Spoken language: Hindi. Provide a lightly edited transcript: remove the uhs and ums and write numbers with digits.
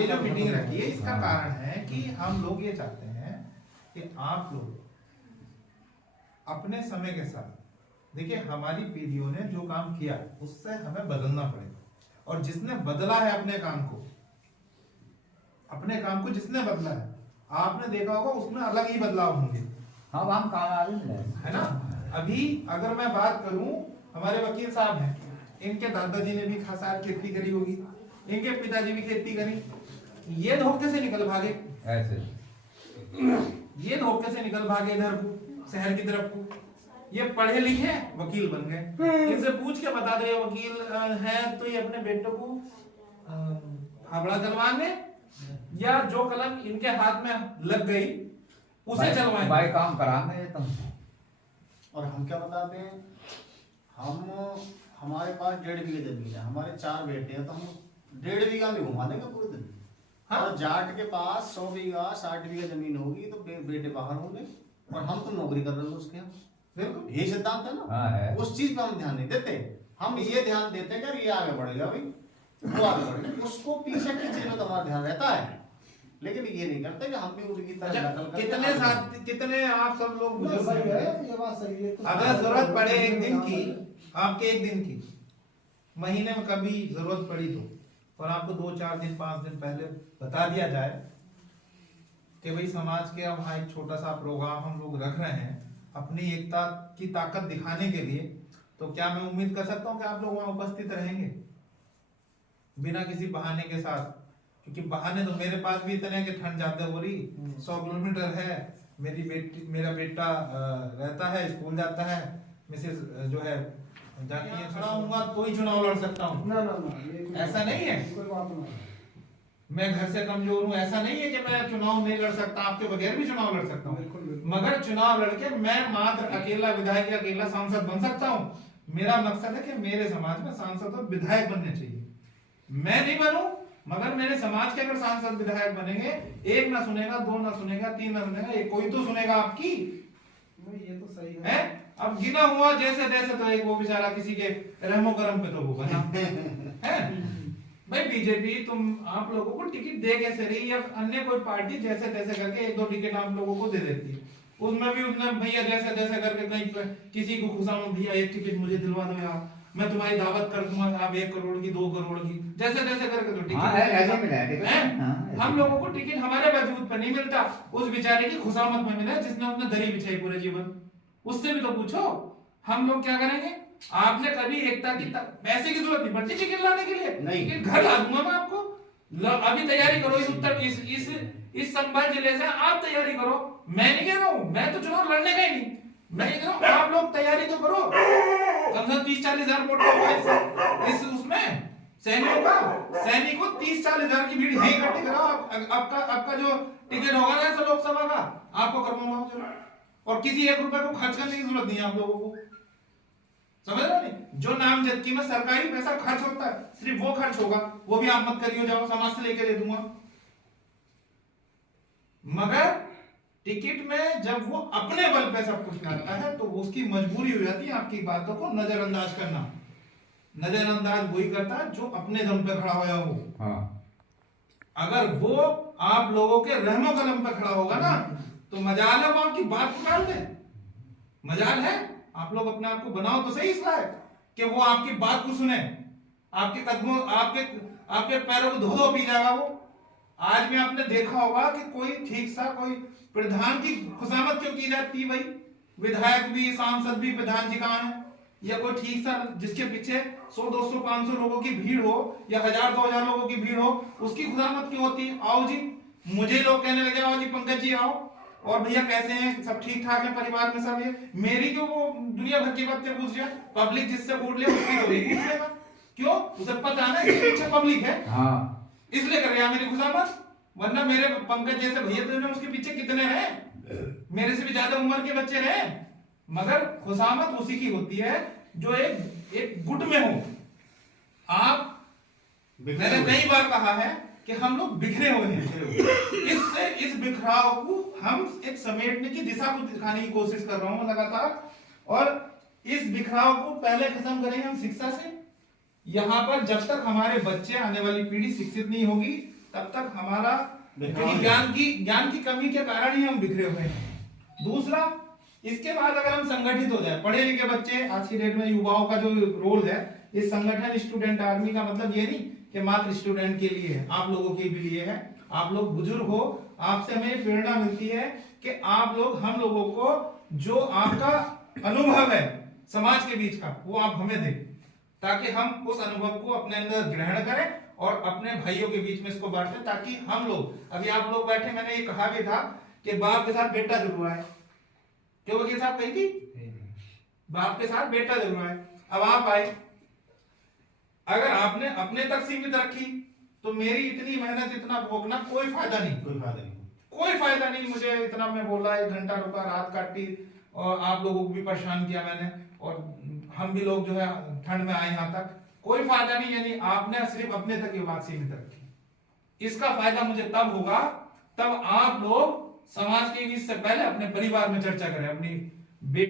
ये जो मीटिंग रखी है इसका कारण है कि हम लोग ये चाहते हैं कि आप लोग अपने समय के साथ, देखिए हमारी पीढ़ियों ने जो काम किया उससे हमें बदलना पड़ेगा, और जिसने बदला है अपने काम को जिसने बदला है, आपने देखा होगा उसमें अलग ही बदलाव होंगे। हम है ना। अभी अगर मैं बात करूं, हमारे वकील साहब हैं, इनके दादाजी ने भी खासा खेती करी होगी, इनके पिताजी भी खेती करी, ये धोखे से निकल भागे ऐसे, ये धोखे से निकल भागे इधर को, शहर की तरफ को। ये पढ़े लिखे वकील बन गए। इनसे पूछ के बता दो ये वकील है तो ये अपने बेटों को फावड़ा चलवाने या जो कलम इनके हाथ में लग गई उसे चलवाएंगे, भाई काम कराएंगे तुम। और हम क्या बताते हैं, हमारे पास 1.5 बीघा जमीन है, हमारे 4 बेटे हैं, तो हम 1.5 बीघा में घुमा देंगे पूरे दिन। हाँ? और जाट के पास 100 बीघा 60 बीघा जमीन होगी तो बेटे बाहर होंगे और हम तो नौकरी कर रहे हैं उसके यहाँ। बिल्कुल ये सिद्धांत है ना। हाँ है। उस चीज पर हम ध्यान नहीं देते, हम ये ध्यान देते हैं कि ये आगे बढ़ेगा भाई, वो आगे बढ़ेगा, उसको पीछे की चीज में तो हमारा ध्यान रहता है, लेकिन ये नहीं करते कि हम भी उनकी तरह नकल करके कितने आप सब लोग ये सही है, ये बात सही है। अगर जरूरत पड़े एक दिन की, आपके एक दिन की, महीने में कभी जरूरत पड़ी तो, और आपको 2 4 दिन 5 दिन पहले बता दिया जाए कि भाई समाज के वहाँ एक छोटा सा प्रोग्राम हम लोग रख रहे हैं अपनी एकता की ताकत दिखाने के लिए, तो क्या मैं उम्मीद कर सकता हूँ कि आप लोग वहाँ उपस्थित रहेंगे बिना किसी बहाने के साथ? क्योंकि बहाने तो मेरे पास भी इतने हैं कि ठंड ज्यादा हो रही, 100 किलोमीटर है, मेरा बेटा रहता है, स्कूल जाता है, मिसेस जो है जाती है, खड़ा हूँगा तो ही चुनाव लड़ सकता हूँ। ना ना ना, ये कोई ऐसा नहीं है, कोई बात नहीं। मैं घर से कमजोर हूँ, ऐसा नहीं है कि मैं चुनाव नहीं लड़ सकता, आपके बगैर भी चुनाव लड़ सकता बिल्कुल, हूँ, बिल्कुल। मगर चुनाव लड़के मैं मात्र अकेला विधायक या अकेला सांसद बन सकता हूँ। मेरा मकसद है कि मेरे समाज में सांसद और विधायक बनने चाहिए, मैं नहीं बनूं मगर मेरे समाज के अगर सांसद विधायक बनेंगे, 1 ना सुनेगा, 2 ना सुनेगा, 3 ना सुनेगा, ये कोई तो सुनेगा आपकी। ये तो सही है। अब गिना हुआ जैसे तैसे तो एक वो बेचारा किसी के रहमो करम पे तो वो बना है। भाई बीजेपी तुम आप लोगों को टिकट दे कैसे रही, या अन्य कोई पार्टी जैसे तैसे करके 1 2 टिकट आप लोगों को दे देती है, उसमें भी उसने भैया जैसे तैसे करके कहीं किसी को खुशामद, भैया 1 टिकट मुझे दिलवा दो यार, मैं तुम्हारी दावत कर दूंगा, आप 1 करोड़ की 2 करोड़ की, जैसे तैसे करके तो टिकट ऐसे मिला है। हम लोगों को टिकट हमारे वजूद पर नहीं मिलता, उस बेचारे की खुशामद में मिला जिसने अपना दरी बिछाई पूरे जीवन, उससे भी तो पूछो। हम लोग क्या करेंगे, आपने कभी एकता की पैसे की जरूरत नहीं पड़ती टिकट लाने के लिए, नहीं, घर ला दूंगा मैं आपको, अभी तैयारी करो, इस संभल जिले से आप तैयारी करो, मैं नहीं कह रहा हूँ, मैं तो चुनाव लड़ने का ही नहीं, मैं कह रहा हूँ आप लोग तैयारी तो करो, कम से कम 30-40 हजार वोट होगा इस उसमें सैनिकों 30-40 हजार की भीड़ यही इकट्ठी कराओ, आपका जो टिकट होगा ना ऐसा लोकसभा का आपको करवाऊंगा चलो, और किसी 1 रुपए को खर्च करने की जरूरत नहीं है आप लोगों को, समझ रहे हो नहीं? जो नामजदगी में सरकारी पैसा खर्च होता है सिर्फ वो खर्च होगा, वो भी आप मत करियो, जाओ समाज से लेके दे दूंगा। मगर टिकट में जब वो अपने बल पे सब कुछ करता है तो उसकी मजबूरी हो जाती है आपकी बातों को नजरअंदाज करना। नजरअंदाज वही करता है जो अपने दम पे खड़ा होया हो। हाँ। अगर वो आप लोगों के रहमो कलम पे खड़ा होगा ना तो मजाल है वो आपकी बात को टाल दे, मजाल है, आप लोग अपने आप को बनाओ तो सही इसलिए है कि वो आपकी बात को सुने, आपके कदमों आपके पैरों को धो धो पी जाएगा वो। आज में आपने देखा होगा कि कोई ठीक सा कोई प्रधान की खुशामद क्यों की जाती है भाई, विधायक भी सांसद भी प्रधान जी कहाँ है, या कोई ठीक सा जिसके पीछे 100 200 500 लोगों की भीड़ हो या 1000 2000 लोगों की भीड़ हो, उसकी खुशामद क्यों होती है? आओ जी, मुझे लोग कहने लगे आओ जी पंकज जी आओ, और भैया कैसे हैं, सब ठीक ठाक है परिवार में सब, ये मेरी क्यों वो दुनिया भर की बातें पूछ जाए, पब्लिक जिससे पूछ ले उसकी तो नहीं पूछ लेगा, क्यों? उसे पता है ना इसके पीछे पब्लिक है, हाँ। इसलिए कर रहा मेरी खुशामद, वरना मेरे पंकज जैसे भैया तो उसके पीछे कितने रहे, मेरे से भी ज्यादा उम्र के बच्चे रहे, मगर खुशामद उसी की होती है जो एक गुट में हो। आप, मैंने कई बार कहा है कि हम लोग बिखरे हुए हैं, इस बिखराव को हम एक समेटने की दिशा को दिखाने की कोशिश कर रहा हूं लगातार, और इस बिखराव को पहले खत्म करेंगे हम शिक्षा से। यहां पर जब तक हमारे बच्चे, आने वाली पीढ़ी शिक्षित नहीं होगी, तब तक हमारा बिखराव ज्ञान की कमी के कारण ही हम बिखरे हुए हैं। दूसरा, इसके बाद अगर हम संगठित हो जाए, पढ़े लिखे बच्चे, आज की डेट में युवाओं का जो रोल है इस संगठन स्टूडेंट आर्मी का मतलब ये नहीं कि मात्र स्टूडेंट के लिए है, आप लोगों के भी लिए है। आप लोग बुजुर्ग हो, आपसे हमें प्रेरणा मिलती है कि आप लोग हम लोगों को जो आपका अनुभव है समाज के बीच का वो आप हमें दें, ताकि हम उस अनुभव को अपने अंदर ग्रहण करें और अपने भाइयों के बीच में इसको बांटें, ताकि हम लोग, अभी आप लोग बैठे, मैंने ये कहा भी था कि बाप के साथ बेटा जरूर है, क्यों वकील साहब कही थी, बाप के साथ बेटा जरूर है। अब आप आए, अगर आपने अपने तक सीमित रखी तो मेरी इतनी मेहनत, इतना भोगना कोई फायदा नहीं, कोई फायदा नहीं। कोई फायदा नहीं। मुझे इतना मैं बोला, 1 घंटा रुका, रात काटी और आप लोगों को भी परेशान किया मैंने, और हम भी लोग जो है ठंड में आए यहाँ तक, कोई फायदा नहीं। यानी आपने सिर्फ अपने तक ये बात सीमित रखी। इसका फायदा मुझे तब होगा तब आप लोग समाज के बीच से पहले अपने परिवार में चर्चा करें, अपनी बेटी